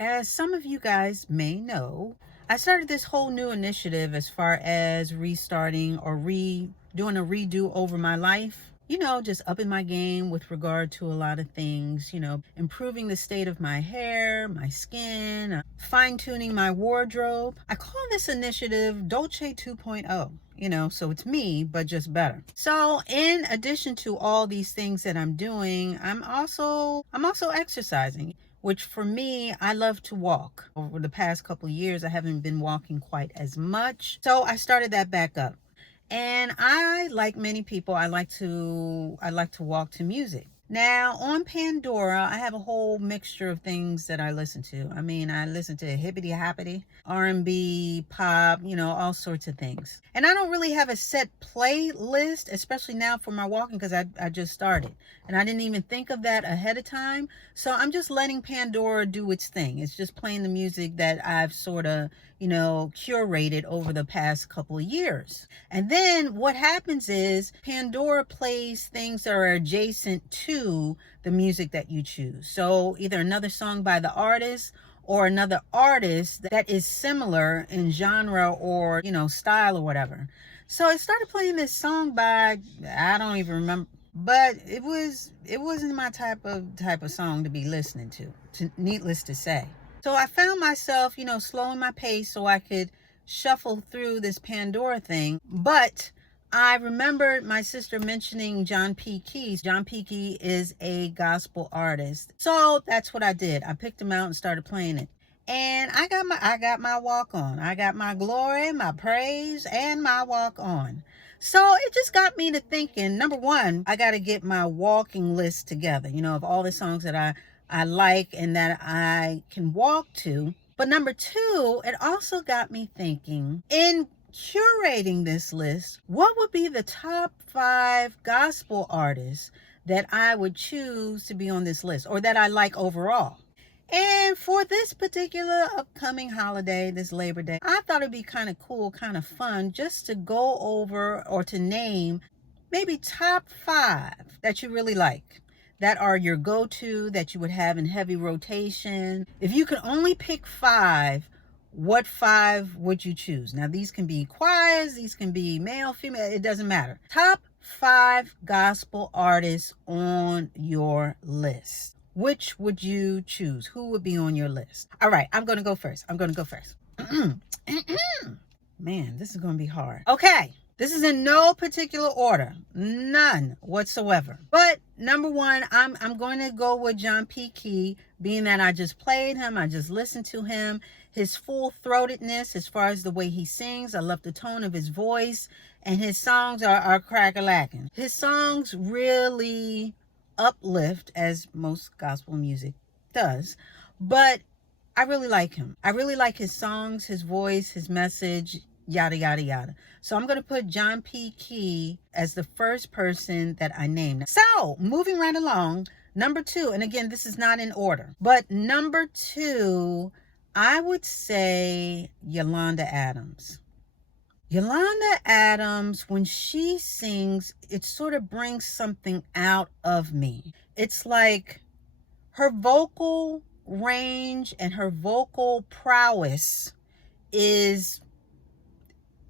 As some of you guys may know, I started this whole new initiative as far as restarting or doing a redo over my life. Just upping my game with regard to a lot of things, improving the state of my hair, my skin, fine-tuning my wardrobe. I call this initiative Dolce 2.0. So it's me, but just better. So in addition to all these things that I'm doing, I'm also exercising, which for me, I love to walk. Over the past couple of years, I haven't been walking quite as much. So I started that back up. And I, like many people, I like to walk to music. Now on Pandora, I have a whole mixture of things that I listen to. I mean, I listen to hippity hoppity, R&B, pop, all sorts of things. And I don't really have a set playlist, especially now for my walking, because I just started. And I didn't even think of that ahead of time. So I'm just letting Pandora do its thing. It's just playing the music that I've sort of, curated over the past couple of years. And then what happens is Pandora plays things that are adjacent to the music that you choose. So either another song by the artist or another artist that is similar in genre or, style or whatever. So I started playing this song by, I don't even remember, but it wasn't my type of song to be listening to, needless to say. So I found myself, slowing my pace so I could shuffle through this Pandora thing. But I remembered my sister mentioning John P. Keys. John P. Key is a gospel artist. So that's what I did. I picked him out and started playing it. And I got my walk on. I got my glory, my praise, and my walk on. So it just got me to thinking, number one, I got to get my walking list together, of all the songs that I like and that I can walk to. But number two, it also got me thinking, in curating this list, what would be the top 5 gospel artists that I would choose to be on this list, or that I like overall? And for this particular upcoming holiday, this Labor Day, I thought it'd be kind of cool, kind of fun, just to go over or to name maybe top 5 that you really like, that are your go-to, that you would have in heavy rotation. If you could only pick 5, what 5 would you choose? Now, these can be choirs, these can be male, female, it doesn't matter. Top 5 gospel artists on your list. Which would you choose? Who would be on your list? All right, I'm going to go first. Man, this is going to be hard. Okay, this is in no particular order. None whatsoever. But number one, I'm going to go with John P. Key, being that I just played him. I just listened to him. His full-throatedness as far as the way he sings. I love the tone of his voice. And his songs are crack-a-lackin'. His songs really uplift, as most gospel music does, but I really like him. I really like his songs, his voice, his message, yada yada yada. So I'm going to put John P. Key as the first person that I named. So moving right along, number 2, and again, this is not in order, but number 2, I would say Yolanda Adams. Yolanda Adams, when she sings, it sort of brings something out of me. It's like her vocal range and her vocal prowess is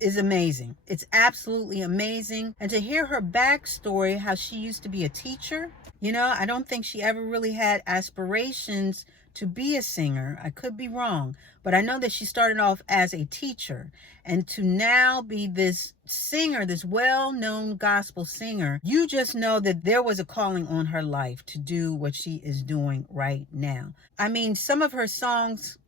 amazing. It's absolutely amazing. And to hear her backstory, how she used to be a teacher, I don't think she ever really had aspirations to be a singer. I could be wrong, but I know that she started off as a teacher, and to now be this singer, this well-known gospel singer, you just know that there was a calling on her life to do what she is doing right now. I mean, some of her songs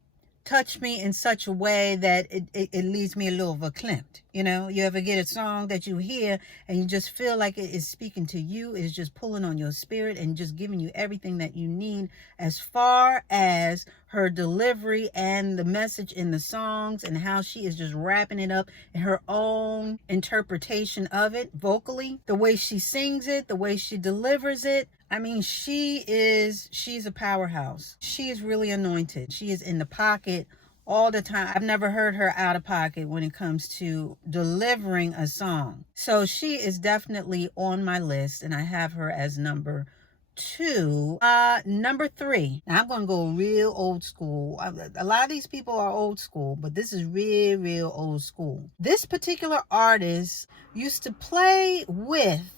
touch me in such a way that it leaves me a little verklempt. You ever get a song that you hear and you just feel like it is speaking to you, it's just pulling on your spirit and just giving you everything that you need, as far as her delivery and the message in the songs and how she is just wrapping it up in her own interpretation of it vocally, the way she sings it, the way she delivers it. I mean, she's a powerhouse. She is really anointed. She is in the pocket all the time. I've never heard her out of pocket when it comes to delivering a song. So she is definitely on my list, and I have her as number to number 3. Now I'm going to go real old school. A lot of these people are old school, but this is real old school. This particular artist used to play with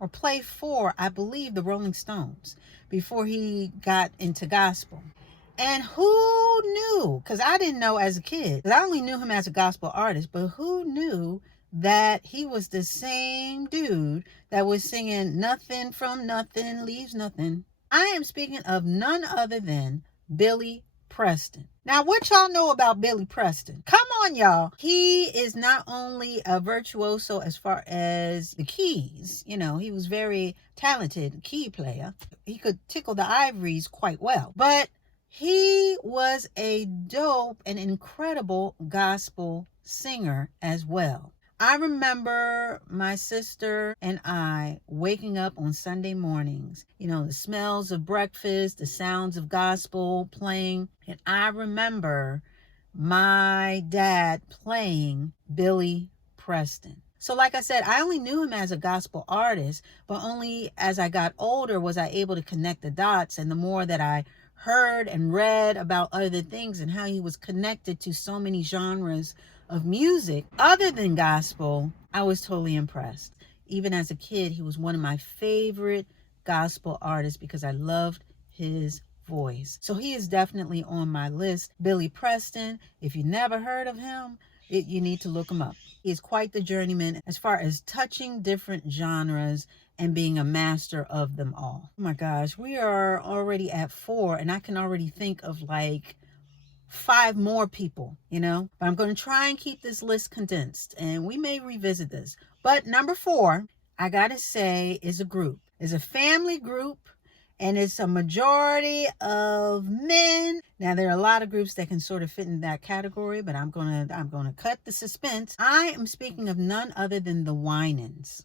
or play for, I believe, the Rolling Stones before he got into gospel. And who knew, because I didn't know as a kid, because I only knew him as a gospel artist, but who knew that he was the same dude that was singing Nothing from Nothing Leaves Nothing? I am speaking of none other than Billy Preston. Now, what y'all know about Billy Preston? Come on, y'all. He is not only a virtuoso as far as the keys, he was very talented key player. He could tickle the ivories quite well, but he was a dope and incredible gospel singer as well. I remember my sister and I waking up on Sunday mornings, the smells of breakfast, the sounds of gospel playing. And I remember my dad playing Billy Preston. So like I said, I only knew him as a gospel artist, but only as I got older was I able to connect the dots. And the more that I heard and read about other things and how he was connected to so many genres of music other than gospel, I was totally impressed. Even as a kid, he was one of my favorite gospel artists because I loved his voice. So he is definitely on my list. Billy Preston, if you never heard of him, you need to look him up. He is quite the journeyman as far as touching different genres and being a master of them all. Oh my gosh, we are already at 4 and I can already think of like 5 more people, but I'm going to try and keep this list condensed and we may revisit this. But number 4, I gotta say, is a group. It's a family group and it's a majority of men. Now there are a lot of groups that can sort of fit in that category, but I'm gonna cut the suspense. I am speaking of none other than the Winans.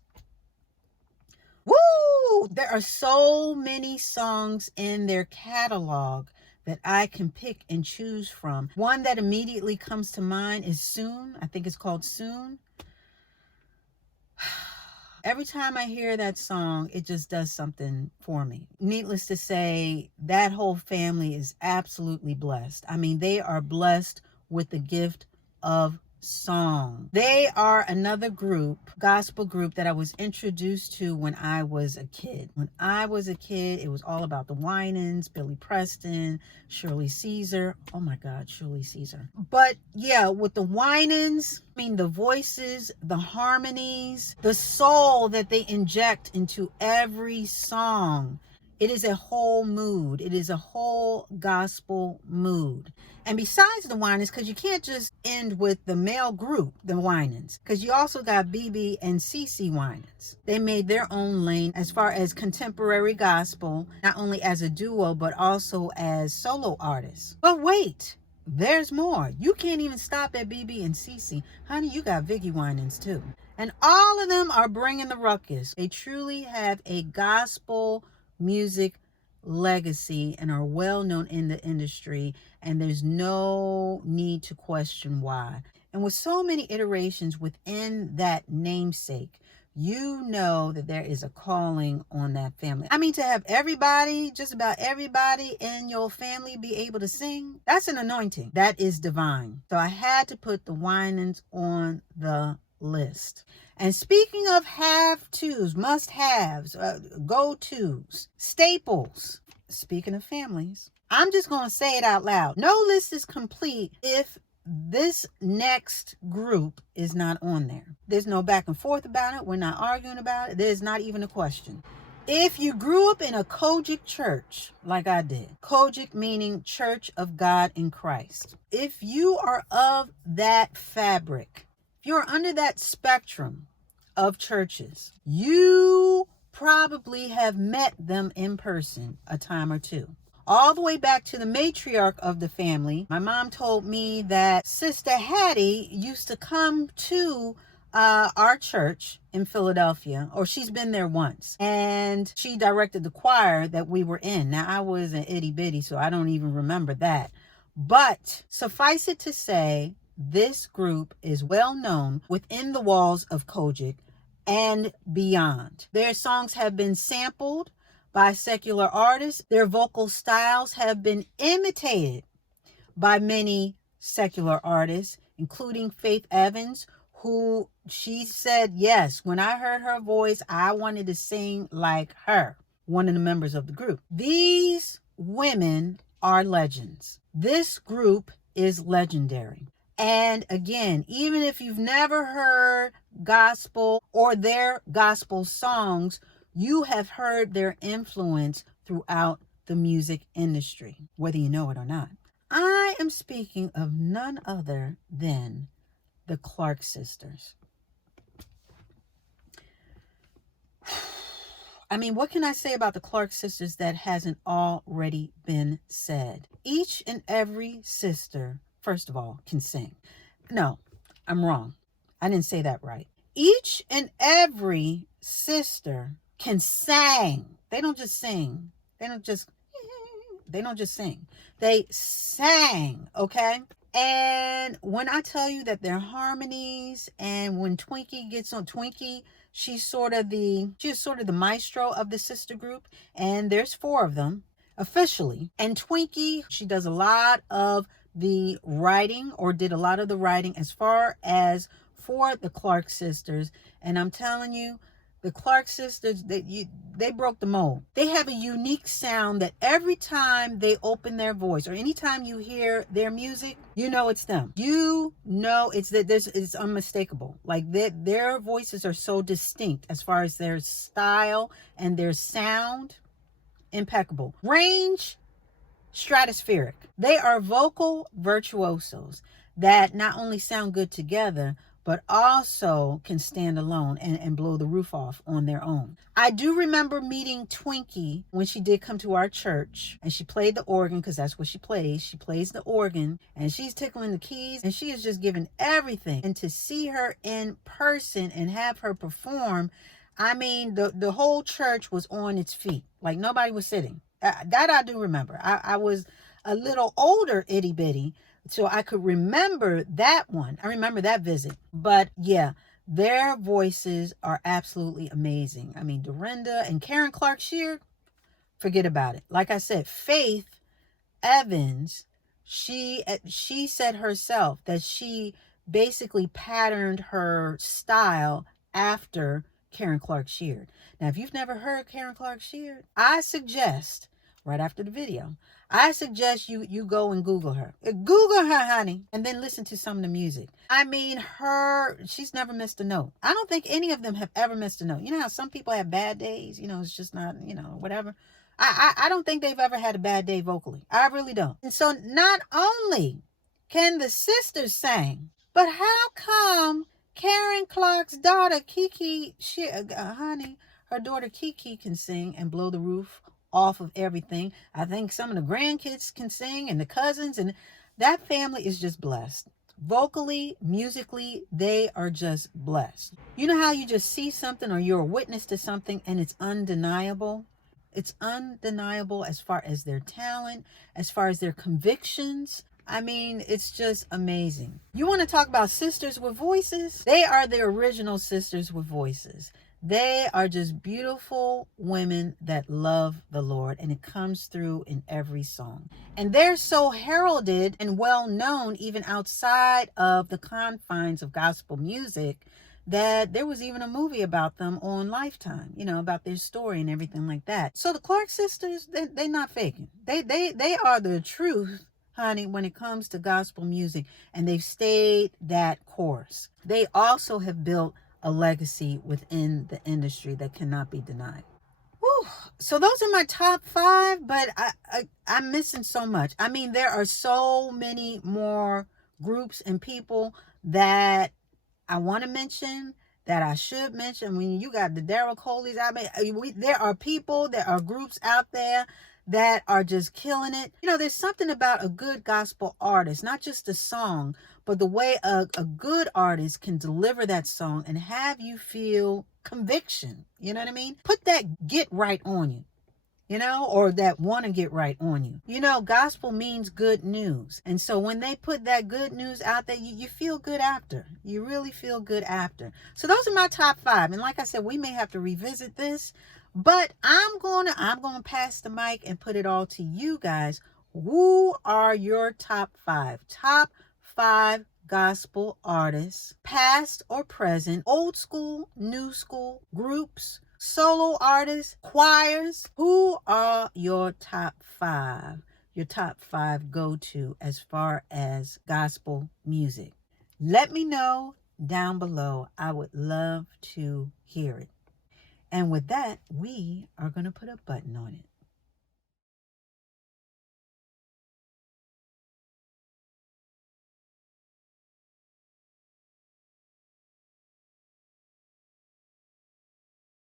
Woo! There are so many songs in their catalog that I can pick and choose from. One that immediately comes to mind is Soon. I think it's called Soon. Every time I hear that song, it just does something for me. Needless to say, that whole family is absolutely blessed. I mean, they are blessed with the gift of song. They are another gospel group that I was introduced to when I was a kid. When I was a kid, it was all about the Winans, Billy Preston, Shirley Caesar. Oh my God, Shirley Caesar. But yeah, with the Winans, the voices, the harmonies, the soul that they inject into every song. It is a whole mood. It is a whole gospel mood. And besides the Winans, because you can't just end with the male group, the Winans, because you also got BB and CC Winans. They made their own lane as far as contemporary gospel, not only as a duo, but also as solo artists. But wait, there's more. You can't even stop at BB and CC. Honey, you got Vicky Winans too. And all of them are bringing the ruckus. They truly have a gospel music legacy and are well known in the industry, and there's no need to question why. And with so many iterations within that namesake, you know that there is a calling on that family. To have everybody, just about everybody in your family be able to sing, that's an anointing. That is divine. So I had to put the Winans on the list. And speaking of have-tos, must-haves, go-tos, staples, speaking of families, I'm just going to say it out loud. No list is complete if this next group is not on there. There's no back and forth about it. We're not arguing about it. There's not even a question. If you grew up in a Kojic church, like I did, Kojic meaning Church of God in Christ, if you are of that fabric, you're under that spectrum of churches, you probably have met them in person a time or two. All the way back to the matriarch of the family, my mom told me that Sister Hattie used to come to our church in Philadelphia, or she's been there once, and she directed the choir that we were in. Now, I was an itty bitty, so I don't even remember that. But suffice it to say, this group is well known within the walls of Kojic and beyond. Their songs have been sampled by secular artists. Their vocal styles have been imitated by many secular artists, including Faith Evans, who she said, yes, when I heard her voice, I wanted to sing like her, one of the members of the group. These women are legends. This group is legendary. And again, even if you've never heard gospel or their gospel songs, you have heard their influence throughout the music industry, whether you know it or not. I am speaking of none other than the Clark sisters. I mean, what can I say about the Clark sisters that hasn't already been said? Each and every sister, first of all, can sing. No, I'm wrong. I didn't say that right. Each and every sister can sing. They don't just sing. They don't just sing. They sang, okay? And when I tell you that their harmonies, and when Twinkie gets on, Twinkie, she's sort of the maestro of the sister group, and there's 4 of them officially. And Twinkie, she does a lot of the writing, or did a lot of the writing as far as for the Clark sisters. And I'm telling you, the Clark sisters, they broke the mold. They have a unique sound that every time they open their voice, or anytime you hear their music, you know it's them. You know it's unmistakable. Like their voices are so distinct as far as their style and their sound. Impeccable. Range, stratospheric. They are vocal virtuosos that not only sound good together, but also can stand alone and blow the roof off on their own. I do remember meeting Twinkie when she did come to our church, and she played the organ, because that's what she plays. She plays the organ, and she's tickling the keys, and she is just giving everything. And to see her in person and have her perform, I mean, the whole church was on its feet. Like nobody was sitting. That I do remember. I was a little older itty bitty, so I could remember that one. I remember that visit. But yeah, their voices are absolutely amazing. I mean, Dorinda and Karen Clark Sheard, forget about it. Like I said, Faith Evans, she said herself that she basically patterned her style after Karen Clark Sheard. Now, if you've never heard Karen Clark Sheard, I suggest, right after the video, I suggest you go and Google her. Google her, honey, and then listen to some of the music. I mean, she's never missed a note. I don't think any of them have ever missed a note. You know how some people have bad days? You know, it's just not, whatever. I don't think they've ever had a bad day vocally. I really don't. And so not only can the sisters sing, but how come Karen Clark's daughter, Kiki, her daughter Kiki can sing and blow the roof off of everything. I think some of the grandkids can sing, and the cousins, and that family is just blessed. Vocally, musically, they are just blessed. You know how you just see something, or you're a witness to something, and it's undeniable? It's undeniable as far as their talent, as far as their convictions. I mean, it's just amazing. You want to talk about sisters with voices? They are the original sisters with voices. They are just beautiful women that love the Lord, and it comes through in every song. And they're so heralded and well known even outside of the confines of gospel music that there was even a movie about them on Lifetime, about their story and everything like that. So the Clark sisters, they're not faking. They are the truth, honey, when it comes to gospel music, and they've stayed that course. They also have built a legacy within the industry that cannot be denied. Whew. So those are my top 5, but I'm missing so much. I mean, there are so many more groups and people that I want to mention, that I should mention. When you got the Daryl Coleys, there are people, there are groups out there that are just killing it. There's something about a good gospel artist, not just a song, but the way a good artist can deliver that song and have you feel conviction. You know what I mean? Put that get right on you. Or that want to get right on you. Gospel means good news. And so when they put that good news out there, you feel good after. You really feel good after. So those are my top 5. And like I said, we may have to revisit this, But I'm gonna pass the mic and put it all to you guys. Who are your top five? Top five gospel artists, past or present, old school, new school, groups, solo artists, choirs. Who are your top five? Your top five go-to as far as gospel music? Let me know down below. I would love to hear it. And with that, we are going to put a button on it.